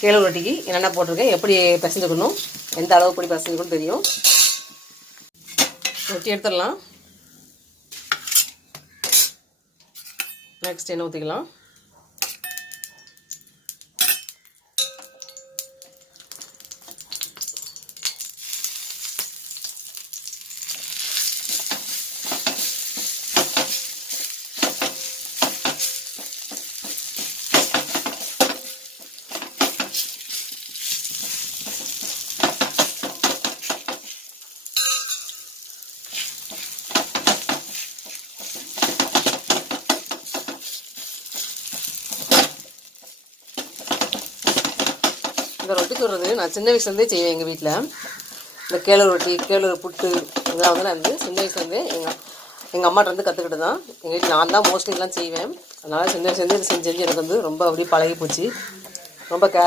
கேழ்வரகு ரொட்டிக்கு என்னென்ன போட்டிருக்கேன், எப்படி பிசைஞ்சுக்கணும், எந்த அளவு பொடி பிசைஞ்சுக்கணும் தெரியும். ரொட்டி எடுத்துடலாம். நெக்ஸ்ட் எண்ணெய் ஊற்றிக்கலாம். இந்த ரொட்டி சுடுறது நான் சின்ன வயசுலேருந்தே செய்வேன் எங்கள் வீட்டில். இந்த கேழ்வரகு ரொட்டி, கேழ்வரகு புட்டு இதெல்லாம் வந்து நான் வந்து சின்ன வயசுலேருந்தே எங்கள் அம்மாட்ட வந்து கற்றுக்கிட்டு தான் எங்கள் வீட்டில் நான் தான் மோஸ்ட்லி இதெல்லாம் செய்வேன். அதனால் சின்ன வயசுலேருந்து செஞ்சு எனக்கு வந்து ரொம்ப அப்படியே பழகி போச்சு. ரொம்ப